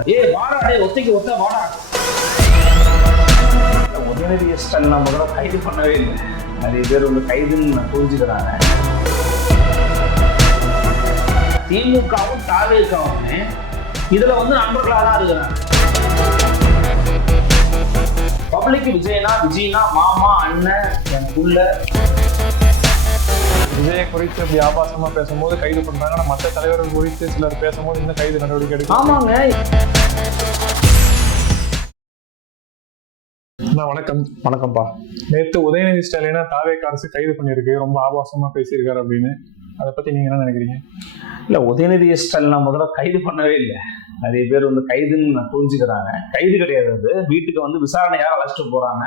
வாடா ஒத்தைக்கு ஒத்த வாடா. உதயநிதி ஸ்டாலின் நம்ம கூட கைது பண்ணவே இல்லை. நிறைய பேர் வந்து கைதுன்னு நான் புரிஞ்சுக்கிறாங்க. திமுகவும் தாவேகவும் இதுல வந்து நண்பர்களாக தான் இருக்கிறாங்க. பப்ளிக் விஜய்னா மாமா அண்ணன் என் புள்ள. விஜயை குறித்து இப்படி ஆபாசமா பேசும்போது கைது பண்றாங்க. மற்ற தலைவர்கள் குறித்து சிலர் பேசும்போது இன்னும் கைது நடவடிக்கை எடுக்கும். ஆமாங்க. வணக்கம்ப்பா. நேற்று உதயநிதி ஸ்டாலினை தாவேக அரசு கைது பண்ணியிருக்கு, ரொம்ப ஆபாசமா பேசியிருக்காரு அப்படின்னு. அதை பத்தி நீங்க என்ன நினைக்கிறீங்க? இல்ல, உதயநிதி ஸ்டாலின் நான் முதல்ல கைது பண்ணவே இல்லை. நிறைய பேர் வந்து கைதுன்னு புரிஞ்சுக்கிறாங்க. கைது கிடையாது. அது வீட்டுக்கு வந்து விசாரணையாக அழைச்சிட்டு போறாங்க.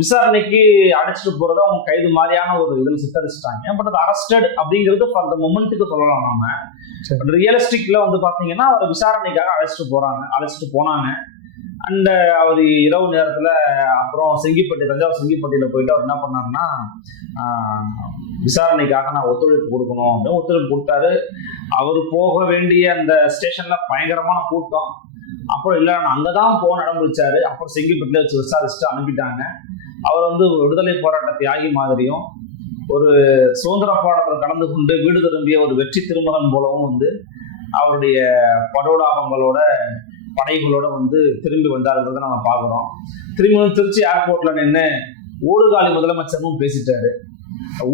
விசாரணைக்கு அழைச்சிட்டு போறத அவங்க கைது மாதிரியான ஒரு இதில் சித்தரிச்சுட்டாங்க. பட் அது அரஸ்டட் அப்படிங்கிறது அந்த மொமெண்ட்டுக்கு சொல்லலாம். நம்ம ரியலிஸ்டிக்ல வந்து பாத்தீங்கன்னா அவர் விசாரணைக்காக அழைச்சிட்டு போனாங்க. அண்ட் அவர் இரவு நேரத்துல அப்புறம் தஞ்சாவூர் செங்கிப்பட்டியில போயிட்டு அவர் என்ன பண்ணாருன்னா, விசாரணைக்காக நான் ஒத்துழைப்பு கொடுக்கணும் அப்படின்னு ஒத்துழைப்பு கொடுத்தாரு. அவர் போக வேண்டிய அந்த ஸ்டேஷன்ல பயங்கரமான கூட்டம். அப்புறம் இல்லை, நான் அங்கதான் போக நடந்துச்சாரு. அப்புறம் செங்கிப்பட்டில வச்சு விசாரிச்சுட்டு அனுப்பிட்டாங்க. அவர் வந்து விடுதலை போராட்ட தியாகி மாதிரியும் ஒரு சுதந்திர போராட்டத்தில் கலந்து கொண்டு வீடு திரும்பிய ஒரு வெற்றி திருமகன் போலவும் வந்து அவருடைய படோடாபங்களோட படைகளோட வந்து திரும்பி வந்தாருன்றதை நம்ம பார்க்குறோம். திருச்சி ஏர்போர்ட்ல நின்று ஓடுகாலி முதலமைச்சரும் பேசிட்டாரு.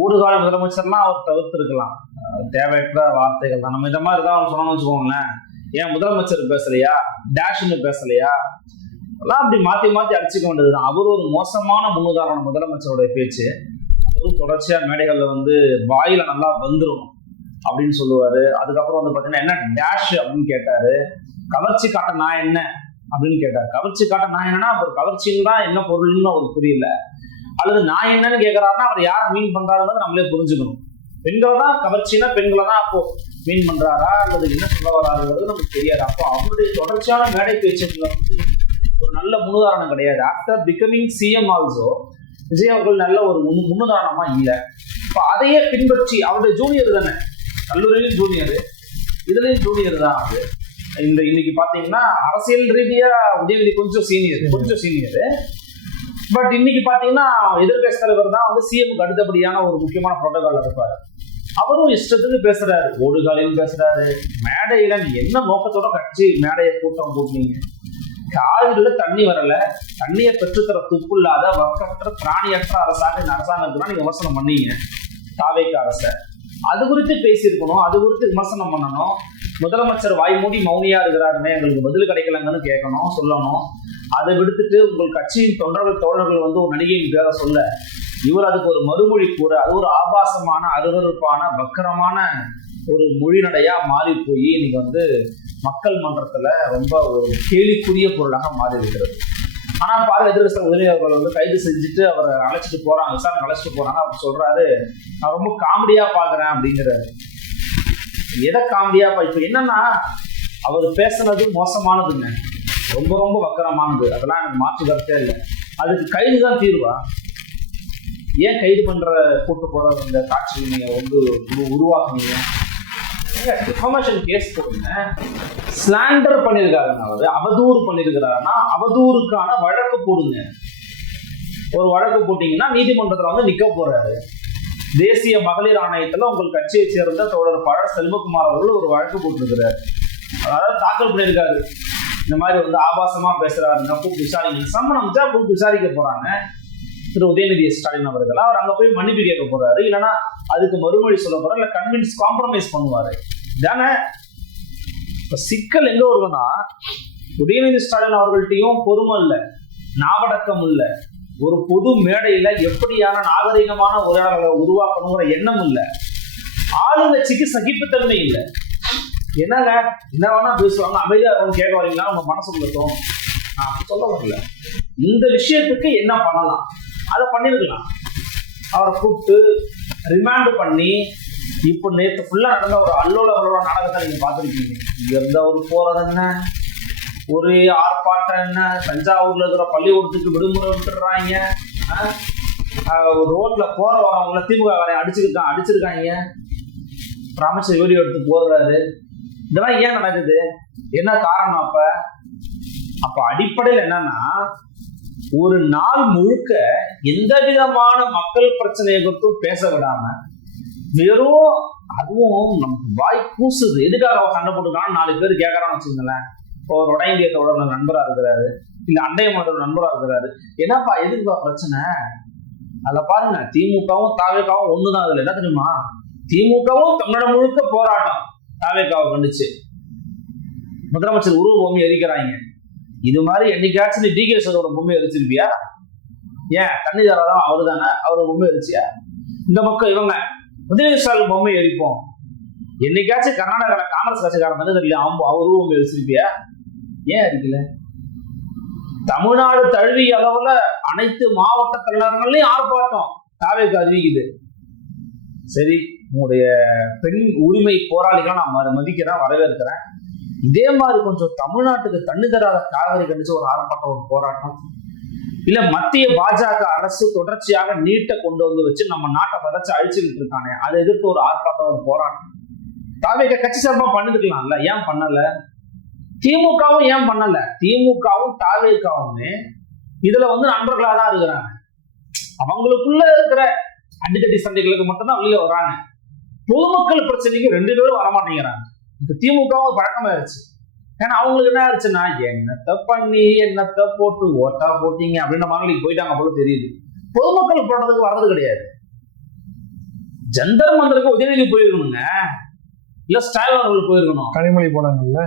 ஓடுகாலி முதலமைச்சர்லாம் அவர் தவிர்த்திருக்கலாம். தேவையற்ற வார்த்தைகள் தான். நம்ம இந்த மாதிரி தான் அவர் சொன்னோம்னு வச்சுக்கோங்களேன். ஏன் முதலமைச்சர் பேசலையா, டேஷ்னு பேசலையா, எல்லாம் அப்படி மாற்றி அடிச்சுக்க வேண்டியதுதான். அவர் ஒரு மோசமான முன்னுதாரணம் முதலமைச்சருடைய பேச்சு. அவரும் தொடர்ச்சியா மேடைகள்ல வந்து வாயில நல்லா வந்துடும் அப்படின்னு சொல்லுவாரு. அதுக்கப்புறம் வந்து பாத்தீங்கன்னா என்ன டேஷ் அப்படின்னு கேட்டாரு. கவர்ச்சி காட்ட நான் என்ன அப்படின்னு கேட்டாரு. கவர்ச்சி காட்ட நான் என்னன்னா ஒரு கவர்ச்சின்னு தான் என்ன பொருள்னு அவருக்கு புரியல. அல்லது நான் என்னன்னு கேட்கறாருன்னா அவர் யாரை மீன் பண்றாருன்னு நம்மளே புரிஞ்சுக்கணும். பெண்களை தான் கவர்ச்சினா பெண்களை தான் அப்போ மீன் பண்றாரா அல்லது என்ன சொல்ல வராதுங்கிறது நமக்கு தெரியாது. அப்போ அவருடைய தொடர்ச்சியான மேடை பேச்சுல வந்து ஒரு நல்ல முன்னுதாரணம் கிடையாது. After becoming CM also Vijay அவர்கள் நல்ல ஒரு முன்னுதாரணமா இல்லை. இப்போ அதையே பின்பற்றி அவருடைய ஜூனியர் தானே, கல்லூரியிலும் ஜூனியர், இதுலயும் ஜூனியர் தான். அது இன்னைக்கு பாத்தீங்கன்னா அரசியல் ரீதியா உதயநிதி கொஞ்சம் சீனியர். பட் இன்னைக்கு பாத்தீங்கன்னா எதிர்கட்சி தலைவர் தான் வந்து சிஎம்க்கு அடுத்தபடியான ஒரு முக்கியமான புரோட்டோகால் இருப்பாரு. அவரும் இஷ்டத்துக்கு பேசுறாரு, ஓடுகாலையும் பேசுறாரு. மேடையில என்ன நோக்கத்தோட கட்சி மேடையை கூட்டம் கூட்டினீங்க? காவிரியில தண்ணி வரல, தண்ணியை பெற்றுத்தர துப்பு இல்லாத வக்கற்ற பிராணியற்ற அரசாங்கத்துலாம் நீங்க விமர்சனம் பண்ணீங்க தாவேக அரச. அது குறித்து பேசியிருக்கணும், அது குறித்து விமர்சனம் பண்ணணும். முதலமைச்சர் வாய்மூடி மௌனியா இருக்கிறாருன்னு எங்களுக்கு பதில் கிடைக்கலங்கன்னு கேட்கணும், சொல்லணும். அதை விடுத்துட்டு உங்கள் கட்சியின் தோழர்கள் வந்து ஒரு நடிகையின் பேரை சொல்ல இவர் அதுக்கு ஒரு மறுமொழி கூற, அது ஒரு ஆபாசமான அருவருப்பான வக்கரமான ஒரு மொழிநடையா மாறி போய் இன்னைக்கு வந்து மக்கள் மன்றத்துல ரொம்ப ஒரு கேலிக்குரிய பொருளாக மாறி இருக்கிறது. ஆனா பாரு, எதிர்கட்சி உதயநிதி அவர்கள் வந்து கைது செஞ்சுட்டு அவரை அழைச்சிட்டு போறாங்க, விசாரணை அழைச்சிட்டு போறாங்க. அவர் சொல்றாரு, நான் ரொம்ப காமெடியா பாக்குறேன் அப்படிங்கிறாரு. எதை காமெடியா இப்ப என்னன்னா, அவர் பேசுனது மோசமானதுங்க, ரொம்ப ரொம்ப வக்கரமானது. அதெல்லாம் எனக்கு மாற்று கருத்தே இல்லை. அதுக்கு கைது தான் தீர்வா? ஏன் கைது பண்ற கூட்டு போற இந்த காட்சியை நீங்க வந்து உருவாக்குனீங்க? டிஃபமேஷன் கேஸ் போடுங்க. ஸ்லாண்டர் பண்ணியிருக்காருன்னா, அவதூறு பண்ணியிருக்கிறாருன்னா அவதூறுக்கான வழக்கு போடுங்க. ஒரு வழக்கு போட்டீங்கன்னா நீதிமன்றத்துல வந்து நிக்க போறாரு. தேசிய மகளிர் ஆணையத்துல உங்கள் கட்சியை சேர்ந்த தோழர் பழ செல்வகுமார் அவர்கள் ஒரு வழக்கு போட்டிருக்கிறார். அதாவது தாக்கல் பண்ணியிருக்காரு. இந்த மாதிரி வந்து ஆபாசமா பேசுறாருன்னா கூப்பிட்டு விசாரிக்க சம்மணம் கூப்பிட்டு விசாரிக்க போறாங்க திரு உதயநிதி ஸ்டாலின் அவர்கள். அவர் அங்க போய் மன்னிப்பு கேட்க போறாரு, இல்லைன்னா அதுக்கு மறுமொழி சொல்ல போறாரு, இல்ல காம்ப்ரமைஸ் பண்ணுவாரு தானே. இப்ப சிக்கல் எங்க வருதுன்னா, உதயநிதி ஸ்டாலின் அவர்கள்ட்டையும் பொறுமை இல்லை, நாவடக்கம் இல்லை, ஒரு பொது மேடையில எப்படியான நாகரிகமான உரையாடல்களை உருவாக்கணுங்கிற எண்ணம் இல்லை, ஆளுங்கட்சிக்கு சகிப்புத்தன்மை இல்லை. என்னங்க என்ன வேணா பேசுவாங்க, அமைதியா கேட்க வரீங்களா உங்க மனசுக்குள்ள தோணும். நான் சொல்ல வரல. இந்த விஷயத்துக்கு என்ன பண்ணலாம் அதை பண்ணிருக்கலாம். அவரை கூப்பிட்டு ரிமாண்ட் பண்ணி, இப்போ நேற்று ஃபுல்லா நடந்த ஒரு அல்லோட நாடகத்தை நீங்க பார்த்துருக்கீங்க. இங்க இருந்து அவர் போறது என்ன, ஒரு ஆர்ப்பாட்டம் என்ன, தஞ்சாவூர்ல இருக்கிற பள்ளிக்கூடத்துக்கு விடுமுறை விட்டுடுறாங்க, ரோட்ல போற வரவங்கள திமுக அடிச்சிருக்காங்க, அமைச்சர் வீடியோ எடுத்து போடுறாரு. இதெல்லாம் ஏன் நடக்குது? என்ன காரணம்? அப்ப அடிப்படையில் என்னன்னா, ஒரு நாள் முழுக்க எந்த விதமான மக்கள் பிரச்சனையை குறித்தும் பேச விடாம, வெறும் அதுவும் நமக்கு வாய் கூசுது. எதுக்காக சண்டை போட்டுக்கான்னு 4 பேர் கேட்கறான்னு வச்சுக்கோங்களேன். இப்போ ஒரு வட இந்தியத்தோட நண்பரா இருக்கிறாரு, இல்ல அண்டைய மாதோட நண்பரா இருக்கிறாரு, என்னப்பா எதுக்குப்பா பிரச்சனை? அதுல பாருங்க, திமுகவும் தாவேகாவும் ஒண்ணுதான். அதுல என்ன தெரியுமா? திமுகவும் தமிழகம் முழுக்க போராட்டம் தாவேகாவை கண்டிச்சு முதலமைச்சர் உருவ பொம்மை எரிக்கிறாங்க. இது மாதிரி என்னைக்காச்சும் நீ டிகே சரோட பொம்மை எரிச்சிருப்பியா? ஏன் தண்ணிதாரதான் அவரு தானே, அவரோட பொம்மை எரிச்சியா? இந்த பக்கம் இவங்க உதயநிதி ஸ்டாலின் பொம்மை எரிப்போம். என்னைக்காச்சும் கர்நாடகாவில் காங்கிரஸ் கட்சிக்காரன் வந்து தெரியல அவரு பொம்மை எரிச்சிருப்பியா? ஏன் எரிக்கல? தமிழ்நாடு தழுவிய அளவுல அனைத்து மாவட்ட தலைநகரங்களையும் ஆர்ப்பாட்டம் தாவேக்கு அறிவிக்குது. சரி, உங்களுடைய பெண் உரிமை போராளிகளை நான் மதிக்கிறேன், வரவேற்கிறேன். இதே மாதிரி கொஞ்சம் தமிழ்நாட்டுக்கு தண்ணி தராத காவிரி கண்டிச்சு ஒரு ஆர்ப்பாட்டம், ஒரு போராட்டம், இல்ல மத்திய பாஜக அரசு தொடர்ச்சியாக நீட்டை கொண்டு வந்து வச்சு நம்ம நாட்டை பதச்சு அழிச்சுக்கிட்டு இருக்கானே, அதை எதிர்த்து ஒரு ஆர்ப்பாட்டம், ஒரு போராட்டம் தாவேக கட்சி சார்பா பண்ணிருக்கலாம்ல. ஏன் பண்ணல? திமுகவும் ஏன் பண்ணல? திமுகவும் தாவேகாவுமே இதுல வந்து நண்பர்களா தான் இருக்கிறாங்க. அவங்களுக்குள்ள இருக்கிற அடித்தடி சண்டைகளுக்கு மட்டும்தான் வெளியில வராங்க. பொதுமக்கள் பிரச்சனைக்கு 2 பேரும் வரமாட்டேங்கிறாங்க. இப்ப திமுகவும் பழக்கமாயிருச்சு. ஏன்னா அவங்களுக்கு என்ன ஆயிடுச்சுன்னா, என்னத்தை பண்ணி என்னத்தை போட்டு ஓட்டா போட்டீங்க அப்படின்ற மாதிரி போயிட்டாங்க போல தெரியுது. பொதுமக்கள் போடுறதுக்கு வர்றது கிடையாது. ஜந்தர் மந்தருக்கு உதயநிதி போயிருக்கணுங்க, இல்ல ஸ்டாலின் அவர்கள் போயிருக்கணும். கனிமொழி போனாங்கல்ல,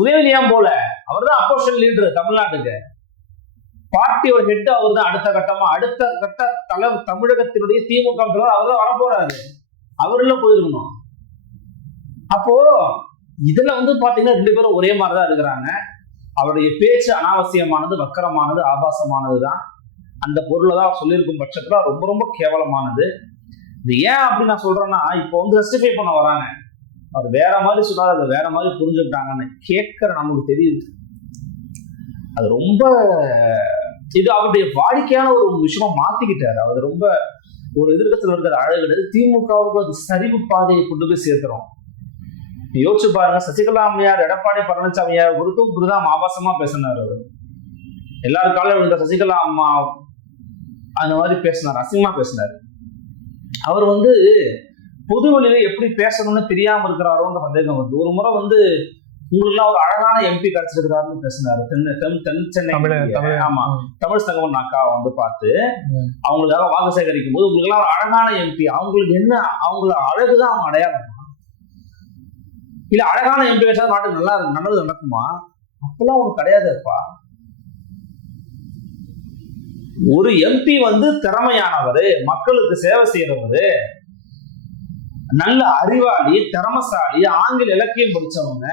உதயநிதி ஏன் போல? அவர் தான் அப்போசிஷன் லீடர் தமிழ்நாட்டுக்கு, பார்ட்டியோட ஹெட் அவர் தான். அடுத்த கட்ட தமிழகத்தினுடைய திமுக அவர் தான் வரப்போறாரு. அவர்ல போயிருக்கணும். அப்போ இதுல வந்து பாத்தீங்கன்னா 2 பேரும் ஒரே மாதிரிதான் இருக்கிறாங்க. அவருடைய பேச்சு அனாவசியமானது, வக்கரமானது, ஆபாசமானதுதான். அந்த பொருளை தான் சொல்லியிருக்கும் பட்சத்துல ரொம்ப ரொம்ப கேவலமானது. இது ஏன் அப்படி நான் சொல்றேன்னா, இப்போ வந்து ஜஸ்டிஃபை பண்ண வராங்க. அவர் வேற மாதிரி சொன்னார், அதை வேற மாதிரி புரிஞ்சுக்கிட்டாங்கன்னு கேட்கிற நமக்கு தெரியுது. அது ரொம்ப இது அவருடைய வாடிக்கையான ஒரு விஷயமா மாத்திக்கிட்டாரு. அவர் ரொம்ப ஒரு எதிர்க்கத்தில் இருக்கிற அழகு திமுகவுக்கு அது சரிவு பாதையை கொண்டு போய் சேர்க்கிறோம். யோசிச்சு பாருங்க, சசிகலா அம்மையார் எடப்பாடி பழனிசாமியார் குறித்தும் இப்படிதான் ஆபாசமா பேசினார். அவர் எல்லாரும் காலையில் விழுந்த சசிகலா அம்மா அந்த மாதிரி பேசினார், அசிங்கமா பேசினார். அவர் வந்து பொது வழியில எப்படி பேசணும்னு தெரியாம இருக்கிறாரோன்ற சந்தேகம் வந்து ஒரு முறை வந்து உங்களுக்கு எல்லாம் ஒரு அழகான எம்பி கிடைச்சிருக்கிறாருன்னு பேசினாரு. தென் சென்னை ஆமா தமிழ் சங்கமன் அக்கா வந்து பார்த்து அவங்களுக்காக வாக்கு சேகரிக்கும் போது உங்களுக்கு எல்லாம் ஒரு அழகான எம்பி, அவங்களுக்கு என்ன அவங்கள அழகுதான் அவங்க அடையாளம், இல்ல அழகான எம்பி வச்சா நாட்டுக்கு நல்லா நல்லது நடக்குமா? அப்பெல்லாம் ஒண்ணு கிடையாதுப்பா. ஒரு எம்பி வந்து திறமையானவர், மக்களுக்கு சேவை செய்யறவரு, நல்ல அறிவாளி, திறமசாலி, ஆங்கில இலக்கியம் படிச்சவங்க,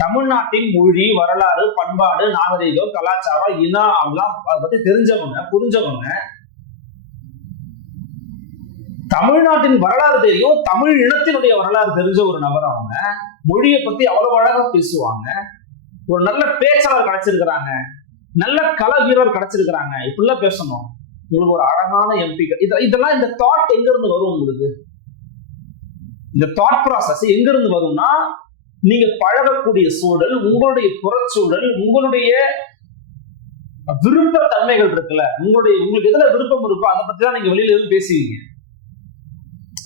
தமிழ்நாட்டின் மொழி, வரலாறு, பண்பாடு, நாகரிகம், கலாச்சாரம், இனம் அதெல்லாம் அதை பத்தி தெரிஞ்சவங்க, புரிஞ்சவங்க. தமிழ்நாட்டின் வரலாறு தெரியும், தமிழ் இனத்தினுடைய வரலாறு தெரிஞ்ச ஒரு நபர். அவங்க மொழியை பத்தி அவ்வளவு அழகா பேசுவாங்க. ஒரு நல்ல பேச்சாளர் கிடைச்சிருக்கிறாங்க, நல்ல கல வீரர் கிடைச்சிருக்கிறாங்க. இப்படிலாம் பேசணும். உங்களுக்கு ஒரு அழகான எம்பி இதெல்லாம் இந்த தாட் எங்க இருந்து வரும்? உங்களுக்கு இந்த தாட் ப்ராசஸ் எங்க இருந்து வரும்னா, நீங்க பழகக்கூடிய சூழல், உங்களுடைய புறச்சூழல், உங்களுடைய விருப்ப தன்மைகள் இருக்குல்ல, உங்களுக்கு எதுல விருப்பம் இருக்கோ அதை பத்தி தான் நீங்க வெளியில இருந்து பேசுவீங்க.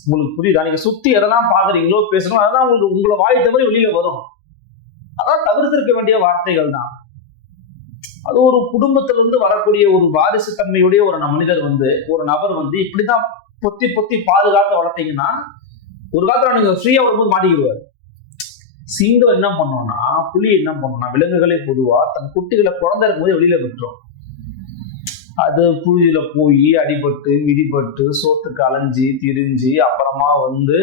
உங்களுக்கு புரியுதா? நீங்க சுத்தி எதெல்லாம் பாக்குறீங்களோ பேசணும், அதெல்லாம் உங்களுக்கு உங்களை வாய் தவிர வெளியில வரும். அதான் தவிர்த்திருக்க வேண்டிய வார்த்தைகள் தான். அது ஒரு குடும்பத்திலிருந்து வரக்கூடிய ஒரு வாரிசு தன்மையுடைய ஒரு மனிதர் வந்து, ஒரு நபர் வந்து இப்படிதான் பொத்தி பொத்தி பாதுகாத்து வளர்த்தீங்கன்னா ஒரு காலத்துல நீங்க ஃப்ரீயா வரும்போது மாட்டிக்கிடுவாரு. சிங்கம் என்ன பண்ணோம்னா, புலி என்ன பண்ணோம்னா, விலங்குகளே பொதுவா தன் குட்டிகளை குழந்தை இருக்கும்போது வெளியில விட்டுரும். அது புழுதியில போய் அடிபட்டு மிதிப்பட்டு சோத்துக்கு அலைஞ்சி திரிஞ்சு அப்புறமா வந்து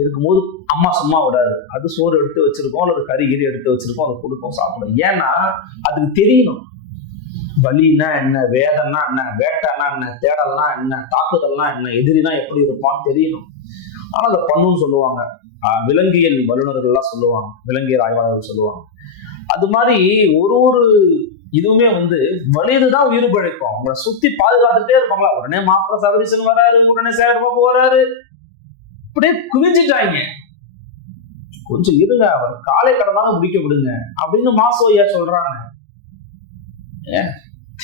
இருக்கும்போது அம்மா சும்மா விடாது. அது சோறு எடுத்து வச்சிருக்கோம், அல்லது கறிகிரி எடுத்து வச்சிருக்கோம், அதை கொடுப்போம், சாப்பிடும். ஏன்னா அதுக்கு தெரியணும் வலினா என்ன, வேதனா என்ன, வேட்டைனா என்ன, தேடல்னா என்ன, தாக்குதல்னா என்ன, எதிரினா எப்படி இருப்பான்னு தெரியணும். ஆனா அதை பண்ணுன்னு சொல்லுவாங்க விலங்கியல் வல்லுநர்கள்லாம் சொல்லுவாங்க, விலங்கியல் ஆய்வாளர்கள் சொல்லுவாங்க. அது மாதிரி ஒரு இதுவுமே வந்து வலிதுதான் உயிர் பிழைக்கும். அவங்களை சுத்தி பாதுகாத்துட்டே இருப்பாங்களா. உடனே மாப்பிள்ள சபரீசன் வராரு, உடனே சேகர் பாபு வராரு, இப்படியே குவிஞ்சிட்டாங்க. கொஞ்சம் இருங்க, அவர் காலை கடனால முடிக்க விடுங்க அப்படின்னு மாசு ஐயா சொல்றாங்க.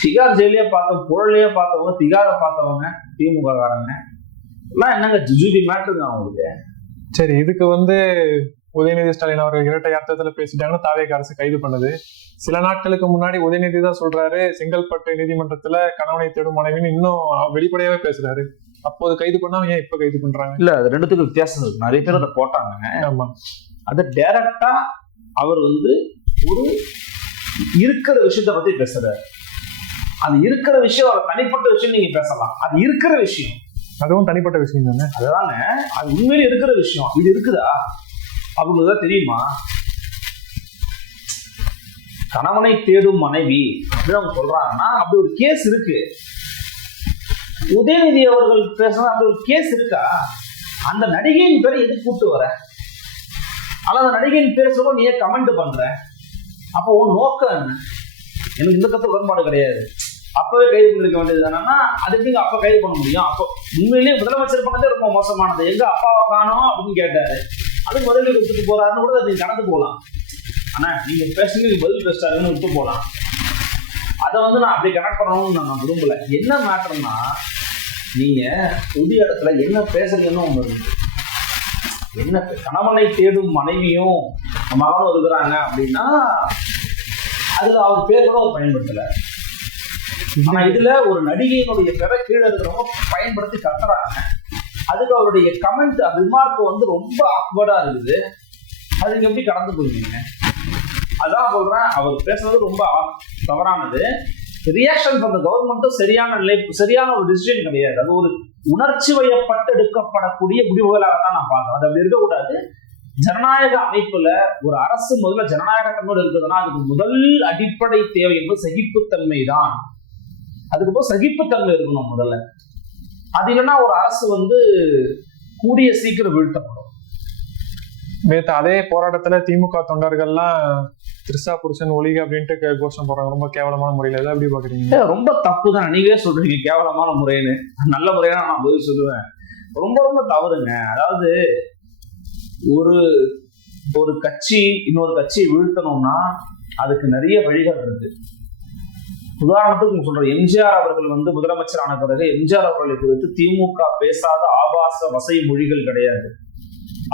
திகார் ஜெயிலே பார்த்தவங்க, புழலையே பார்த்தவங்க, திகாரை பார்த்தவங்க திமுக காரங்க எல்லாம் என்னங்க ஜுஜுபி மேட்டருங்க அவங்களுக்கு. சரி, இதுக்கு உதயநிதி ஸ்டாலின் அவர்கள் இரட்டை அர்த்தத்துல பேசிட்டாங்கன்னு தாவேக அரசு கைது பண்ணது. சில நாட்களுக்கு முன்னாடி உதயநிதி தான் சொல்றாரு, செங்கல்பட்டு நீதிமன்றத்துல கணவனை தேடும் மனைவின்னு இன்னும் வெளிப்படையாவே பேசுறாரு. அப்போது கைது பண்ணாம ஏன் இப்ப கைது பண்றாங்க? இல்ல, அது ரெண்டுத்துக்கும் வித்தியாசம் இருக்கு. நிறைய பேர் அதை போட்டாங்க. ஆமா, அது டைரக்டா அவர் ஒரு இருக்கிற விஷயத்த பத்தி பேசுறாரு. அது இருக்கிற விஷயம், அவர் தனிப்பட்ட விஷயம் நீங்க பேசலாம். அது இருக்கிற விஷயம், அதுவும் தனிப்பட்ட விஷயம் தானே. அதுதாங்க, அது உண்மையில இருக்கிற விஷயம். இது இருக்குதா அப்படின்றதா தெரியுமா? கணவனை தேடும் மனைவி அப்படின்னு அவங்க சொல்றாங்கன்னா அப்படி ஒரு கேஸ் இருக்கு. உதயநிதி அவர்கள் பேசுறது அப்படி ஒரு கேஸ் இருக்கா? அந்த நடிகையின் பேரை எது கூப்பிட்டு வர? ஆனா அந்த நடிகையின் பேர் சொல்ல நீ கமெண்ட் பண்ற, அப்போ உன் நோக்கம் என்ன? எனக்கு இந்த கருத்து உடன்பாடு கிடையாது. அப்பவே கைது பண்ணிருக்க வேண்டியது என்னன்னா, அதுக்கு நீங்க அப்ப கைது பண்ண முடியும். அப்போ உண்மையிலேயே முதலமைச்சர் பண்ணதே ரொம்ப மோசமானது. எங்க அப்பாவை காணோம் அப்படின்னு கேட்டாரு, அது முதல்ல விட்டுட்டு போறாருன்னு கூட நீங்க கடந்து போகலாம். ஆனா நீங்க பேசுங்க, பதில் பேசுறாருன்னு விட்டு போகலாம். அதை நான் அப்படி கனெக்ட் பண்ணணும்னு நான் விரும்பல. என்ன மேட்டர்னா, நீங்க பொது இடத்துல என்ன பேசுறீங்கன்னு ஒண்ணு இருக்கு. என்ன கணவனை தேடும் மனைவியும் மகனும் இருக்கிறாங்க அப்படின்னா அதுல அவர் பேர் கூட அவர் பயன்படுத்தல. ஆனா இதுல ஒரு நடிகையினுடைய பேரை கீழே இருக்கிறவங்க பயன்படுத்தி கத்துறாங்க. அதுக்கு அவருடைய கமெண்ட் ரிமார்க் ரொம்ப ஆக்வர்டா இருக்குது. அதுக்கு எப்படி கடந்து போயிருக்கீங்க? அதான் சொல்றேன், அவர் பேசுறது ரொம்ப தவறானது. ரியாக்ஷன் பண்ண கவர்மெண்ட்டும் சரியான ஒரு டிசிஷன் கிடையாது. அது ஒரு உணர்ச்சி வயப்பட்டு எடுக்கப்படக்கூடிய முடிவுகளாக தான் நான் பார்க்கிறேன். அது அப்படி இருக்கக்கூடாது. ஜனநாயக அமைப்புல ஒரு அரசு முதல்ல ஜனநாயகத்தன்மையோடு இருக்குதுன்னா அதுக்கு முதல் அடிப்படை தேவை என்பது சகிப்புத்தன்மை தான். அதுக்கப்புறம் சகிப்புத்தன்மை இருக்கணும் முதல்ல. அது இல்லைன்னா ஒரு அரசு கூடிய சீக்கிரம் வீழ்த்தப்படும். அதே போராட்டத்துல திமுக தொண்டர்கள்லாம் திருசா புருஷன் ஒழிக அப்படின்ட்டு கோஷம் போறாங்க, ரொம்ப கேவலமான முறையில. எதை எப்படி பாக்குறீங்க? ரொம்ப தப்பு தான். நீங்களே சொல்றீங்க கேவலமான முறைன்னு. நல்ல முறையா நான் பதில் சொல்லுவேன். ரொம்ப ரொம்ப தவறுங்க. அதாவது ஒரு கட்சி இன்னொரு கட்சியை வீழ்த்தணும்னா அதுக்கு நிறைய வழிகள் இருக்கு. உதாரணத்துக்கு சொல்ற எம்ஜிஆர் அவர்கள் முதலமைச்சர் ஆன பிறகு எம்ஜிஆர் அவர்களை குறித்து திமுக பேசாத ஆபாச வசை மொழிகள் கிடையாது.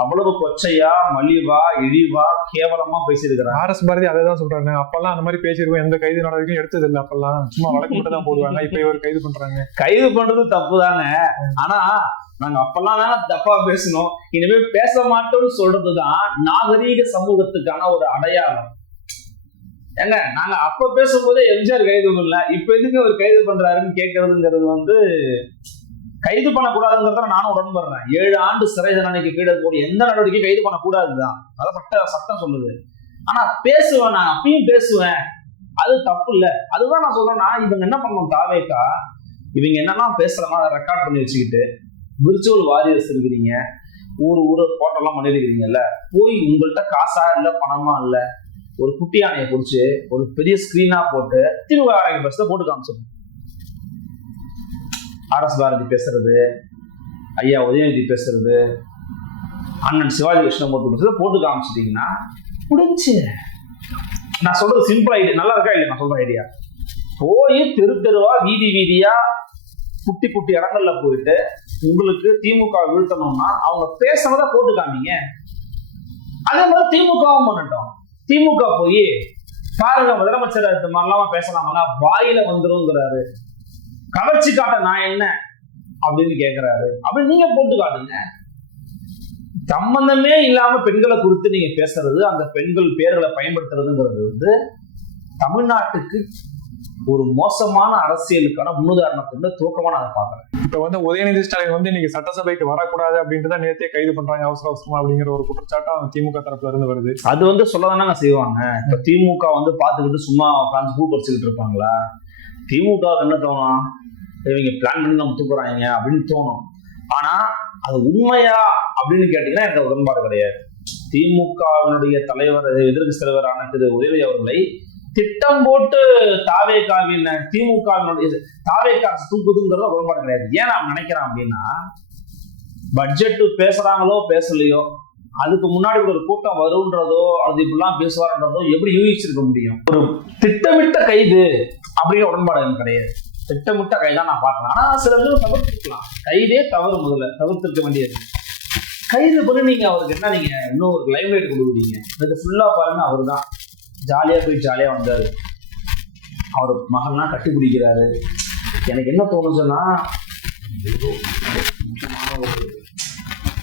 அவ்வளவு கொச்சையா, மலிவா, இழிவா, கேவலமா பேசியிருக்கிறாங்க. ஆர்எஸ் பாரதி அதை தான் சொல்றாங்க. அப்பெல்லாம் அந்த மாதிரி பேசிருக்கோம், எந்த கைது நடவடிக்கையும் எடுத்தது இல்லை. அப்பெல்லாம் சும்மா வழக்கு மட்டும் தான் போடுவாங்க. இப்ப இவர் கைது பண்றாங்க. கைது பண்றது தப்புதாங்க. ஆனா நாங்க அப்பெல்லாம் தப்பா பேசணும், இனிமேல் பேச மாட்டோம்னு சொல்றதுதான் நாகரீக சமூகத்துக்கான ஒரு அடையாளம். ஏங்க, நாங்க அப்ப பேசும்போதே எம்ஜிஆர் கைது பண்ணல, இப்ப எதுக்கு அவர் கைது பண்றாருன்னு கேட்கறதுங்கிறது கைது பண்ணக்கூடாதுங்கிறத நானும் உடன்படுறேன். 7 ஆண்டு சிறை தண்டனைக்கு கீழே கூடிய எந்த நடவடிக்கையும் கைது பண்ணக்கூடாதுதான், அதான் சட்டம் சொல்லுது. ஆனா பேசுவேன், நான் அப்பயும் பேசுவேன், அது தப்பு இல்ல. அதுதான் நான் சொல்றேன்னா, இவங்க என்ன பண்ணணும், தாவேக்கா இவங்க என்னெல்லாம் பேசுறாங்க அதை ரெக்கார்ட் பண்ணி வச்சுக்கிட்டு விர்ச்சுவல் வாரியர்ஸ் இருக்கிறீங்க, ஊரு போட்டெல்லாம் பண்ணிருக்கிறீங்கல்ல, போய் உங்கள்கிட்ட காசா இல்ல பணமா இல்ல ஒரு குட்டி யானையை பிடிச்சி ஒரு பெரிய ஸ்கிரீனா போட்டு திமுக ஆரோக்கிய பஸ்ல போட்டு காமிச்சிடும். ஆர்எஸ் பாரதி பேசுறது, ஐயா உதயநிதி பேசுறது, அண்ணன் சிவாஜி கிருஷ்ணமூர்த்தி பேசுறது போட்டு காமிச்சிட்டீங்கன்னா முடிஞ்சு. நான் சொல்றது சிம்பிள் ஐடியா, நல்லா இருக்கா இல்லையா? நான் சொல்ற ஐடியா, போய் தெருவா வீதி வீதியா குட்டி குட்டி இடங்கள்ல போயிட்டு உங்களுக்கு திமுக வீழ்த்தணும்னா அவங்க பேசுறத போட்டு காமிங்க. அதே மாதிரி திமுகவும் பண்ணட்டும். திமுக போய் பாருங்க முதலமைச்சர் இந்த மாதிரிலாம் பேசலாமா, வாயில வந்துருங்கிறாரு, கவர்ச்சி காட்ட நான் என்ன அப்படின்னு கேட்கிறாரு, அப்படி நீங்க போட்டு காட்டுங்க. சம்பந்தமே இல்லாம பெண்களை குறித்து நீங்க பேசுறது, அந்த பெண்கள் பேர்களை பயன்படுத்துறதுங்கிறது தமிழ்நாட்டுக்கு ஒரு மோசமான அரசியலுக்கான முன்னுதாரணத்தை துவக்கமா நான் பாக்குறேன். இப்ப உதயநிதி ஸ்டாலின் இன்னைக்கு சட்டசபைக்கு வரக்கூடாது அப்படின்ட்டு தான் நேரத்தையே கைது பண்றாங்க அவசர அவசரமா அப்படிங்கிற ஒரு குற்றச்சாட்டம் திமுக தரப்புல இருந்து வருது. அது சொல்லதானங்க செய்வாங்க. இப்ப திமுக பாத்துக்கிட்டு சும்மா உட்காந்து பூ பறிச்சுக்கிட்டு இருப்பாங்களா? திமுக என்ன தோணும், இவங்க பிளான் பண்ணி நம்ம தூக்குறாங்க அப்படின்னு தோணும். ஆனா அது உண்மையா அப்படின்னு கேட்டீங்கன்னா எனக்கு உடன்பாடு கிடையாது. திமுகவினுடைய தலைவர், எதிர்கட்சி தலைவரான திரு உதயநிதி அவர்களை திட்டம் போட்டு தாவேகாவின் திமுகவினுடைய தாவேகா தூக்குதுங்கிறத உடன்பாடு கிடையாது. ஏன் நான் நினைக்கிறேன் அப்படின்னா, பட்ஜெட் பேசுறாங்களோ பேசலையோ, அதுக்கு முன்னாடி ஒரு கூட்டம் வரும்ன்றதோ அது இப்படிலாம் பேசுவார்ன்றதோ எப்படி யூகிச்சிருக்க முடியும்? ஒரு திட்டமிட்ட கைது அப்படிங்கிற உடன்பாடு எனக்கு கிடையாது. திட்டமிட்ட கைதான் நான் பார்க்கலாம். ஆனா சில பேர் தவிர்த்துக்கலாம். கைதே தவறு, முதல்ல தவிர்த்திருக்க வேண்டியது. கைது பண்ணி நீங்க அவருக்கு என்ன, நீங்க இன்னும் ஒரு லைவ் லைட் கொடுக்குறீங்க. அதுக்கு ஃபுல்லா பாருங்க, அவர் தான் ஜாலியா போய் ஜாலியா வந்தாரு. அவர் மகள்லாம் கட்டி பிடிக்கிறாரு. எனக்கு என்ன தோணுச்சுன்னா,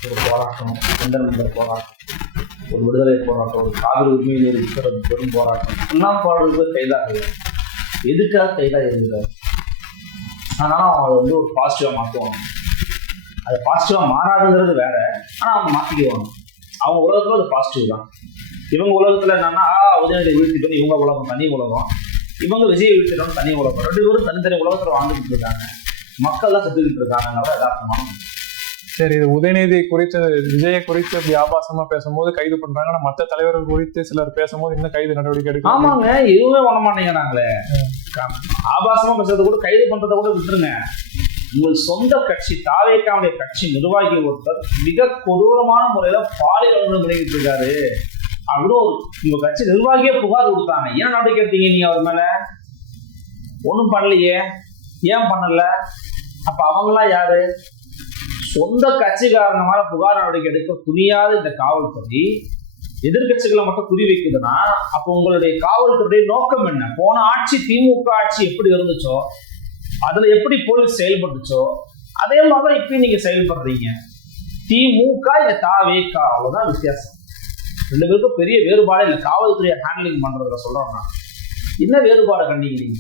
ஒரு போராட்டம், சுந்தரமந்தர் போராட்டம், ஒரு விடுதலை போராட்டம், ஒரு காவிரி உரிமையில் இருக்கிற பெரும் போராட்டம் எல்லாம் போராட்டத்துக்கு கைதாகுது. எதுக்காக கைதாக இருந்தார்? அதனால அவங்க ஒரு பாசிட்டிவா மாற்றுவாங்க. அது பாசிட்டிவா மாறாதுங்கிறது வேற. ஆனா அவங்க மாத்திக்குவாங்க. அவங்க உலகத்துல அது பாசிட்டிவ் தான். இவங்க உலகத்துல என்னன்னா, உதயநிதி வீழ்த்திட்டு இவங்க உலகம் தனி உலகம், இவங்க விஜய் வீழ்த்திட்டு தனி உலகம். 2 பேரும் தனித்தனி உலகத்துல வாழ்ந்துட்டு இருக்காங்க. மக்கள் தான் செத்துக்கிட்டு இருக்காங்க. யதார்த்தமான. சரி, இது உதயநிதி குறித்து, விஜயை குறித்து அப்படி ஆபாசமா பேசும்போது கைது பண்றாங்க. ஆனா மற்ற தலைவர்கள் குறித்து சிலர் பேசும்போது இன்னும் கைது நடவடிக்கை எடுக்க. ஆமாங்க, எதுவுமே பண்ண மாட்டேங்கிறாங்களே. ஆபாசமா பேசுறத கூட, கைது பண்றதை கூட விட்டுருங்க. உங்கள் சொந்த கட்சி தாவேக்காவுடைய கட்சி நிர்வாகி ஒருத்தர் மிக கொடூரமான முறையில பாலியல் பண்ணிக்கிட்டு இருக்காரு அப்படின்னு உங்க கட்சி நிர்வாகியே புகார் கொடுத்தாங்க. ஏன் நடவடிக்கை எடுத்தீங்க நீங்க அவர் மேல? ஒண்ணும் பண்ணலையே. ஏன் பண்ணல? அப்ப அவங்களாம் யாரு? சொந்த கட்சிக்காரங்க புகார் நடவடிக்கை எடுக்க துணியாத இந்த காவல்துறை எதிர்கட்சிகளை மட்டும் குறி வைக்குதுன்னா, அப்ப உங்களுடைய காவல்துறையுடைய நோக்கம் என்ன? போன ஆட்சி திமுக ஆட்சி எப்படி இருந்துச்சோ, அதுல எப்படி போலீஸ் செயல்பட்டுச்சோ, அதே மாதிரி இப்பயும் நீங்க செயல்படுறீங்க. திமுக இந்த தாவேகா, அவ்வளவுதான் வித்தியாசம். 2 பேருக்கும் பெரிய வேறுபாடு இல்லை. காவல்துறையை ஹேண்ட்லிங் பண்றதுல சொல்றோம்னா என்ன வேறுபாடு கண்டிக்கிறீங்க?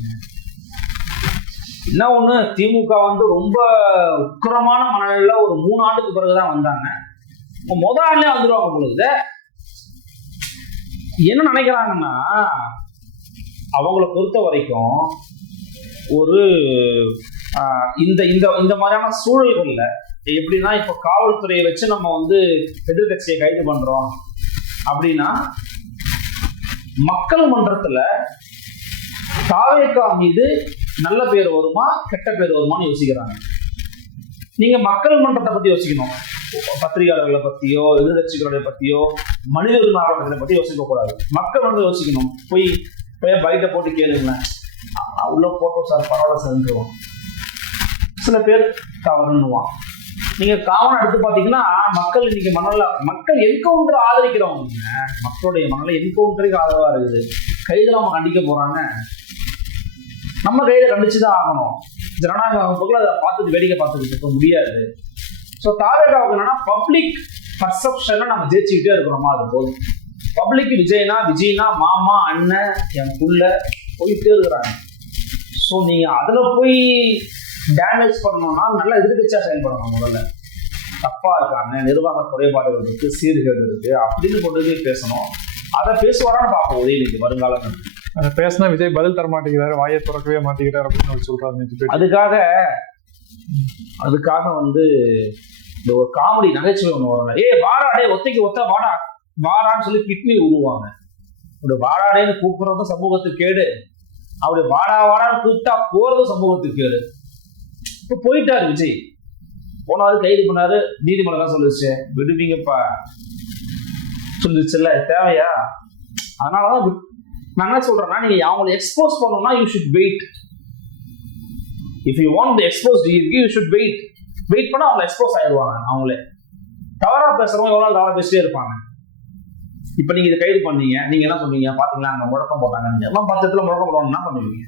என்ன ஒண்ணு, திமுக ரொம்ப உக்கிரமான மனநிலையில ஒரு 3 ஆண்டுக்கு பிறகுதான் வந்தாங்க. முதல் ஆண்டுலயே வந்துருவாங்க பொழுது. என்ன நினைக்கிறாங்கன்னா, அவங்கள பொறுத்த வரைக்கும் ஒரு இந்த இந்த இந்த மாதிரியான சூழல்கள்ல எப்படின்னா, இப்ப காவல்துறையை வச்சு நம்ம எதிர்கட்சியை கைது பண்றோம் அப்படின்னா, மக்கள் மன்றத்துல தாவேகா மீது நல்ல பேர் வருமா கெட்ட பேர் வருமானு யோசிக்கிறாங்க. நீங்க மக்கள் மன்றத்தை பத்தி யோசிக்கணும். பத்திரிகையாளர்களை பத்தியோ எதிர்கட்சிகளுடைய பத்தியோ மனித உரிமை ஆர்வலர்களை பத்தி யோசிக்க கூடாது. மக்கள் யோசிக்கணும். போய் பைட்டை போட்டு கேளுங்க, உள்ள போட்டோம் சார், பரவாயில்ல சார்ன்றோம். சில பேர் தவறுன்னுவான். நீங்க காவனம் எடுத்து பாத்தீங்கன்னா, மக்கள் இன்னைக்கு மனநல, மக்கள் என்கவுண்டர் ஆதரிக்கிறவங்க, மக்களுடைய மனநல என்கவுண்டருக்கு ஆதரவா இருக்குது. கைதுல அவங்க கண்டிக்க போறாங்க. நம்ம கையில கண்டிச்சுதான் ஆகணும். ஜனநாயக அமைப்புகள் அதை பார்த்துட்டு வேடிக்கை பார்த்துக்கிட்டு இருக்க முடியாது. ஸோ தாவேகாவுக்கு என்னன்னா, பப்ளிக் பர்செப்ஷனை நம்ம ஜெயிச்சுக்கிட்டே இருக்கிறோமா, அது போதும். பப்ளிக் விஜய்னா மாமா, அண்ணன், என் புள்ள போயிட்டே இருக்கிறாங்க. ஸோ நீங்க அதுல போய் டேமேஜ் பண்ணணும்னா நல்ல எதிர்கட்சியா செயல்படணும். முதல்ல தப்பா இருக்காங்க, நிர்வாக குறைபாடுகள் இருக்கு, சீர்கேடு இருக்கு அப்படின்னு கொண்டு போய் பேசணும். அதை பேசுவாரான்னு பார்ப்போம் உதயநிதி வருங்காலம். அதை பேசினா விஜய் பதில் தர மாட்டேங்கிறாரு, வாயை திறக்கவே மாட்டேங்கிறாரு அப்படின்னு சொல்றாரு. அதுக்காக இந்த ஒரு காமெடி நகைச்சுவை ஒண்ணு வரும். வாராடே ஒத்தைக்கு ஒத்த வாடா வாரான்னு சொல்லி கிட்னி உருவாங்க. அப்படி வாடாடேன்னு கூப்பிடுறதும் சமூகத்துக்கு கேடு, அப்படி வாடான்னு கூப்பிட்டா போறதும் சமூகத்துக்கு கேடு. இப்ப போயிட்டாரு விஜய், போனாரு, கைது பண்ணாரு, நீதிமன்றம் தான் சொல்லிச்சு விடுவீங்கப்பா சொல்லிச்சுல்ல, தேவையா? அதனாலதான் நான் என்ன சொல்றேன்னா, நீங்க அவங்களை எக்ஸ்போஸ் பண்ணணும்னா you should wait. If you want the expose you should wait பண்ணா அவங்க எக்ஸ்போஸ் ஆயிடுவாங்க. அவங்களே தவறா பேசுறவங்க எவ்வளவு தவறா பேசிட்டே இருப்பாங்க. இப்ப நீங்க இதை கைது பண்ணீங்க, நீங்க என்ன பண்ணுவீங்க? பாத்தீங்களா, அங்க முழக்கம் போட்டாங்க, நீங்க எல்லாம் 10 இடத்துல முழக்கம் போடணும், என்ன பண்ணுவீங்க?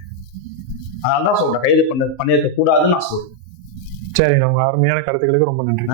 அதனாலதான் சொல்றேன், கைது பண்ணிருக்க கூடாதுன்னு நான் சொல்றேன். சரி, உங்க அருமையான கருத்துக்களுக்கு ரொம்ப நன்றி.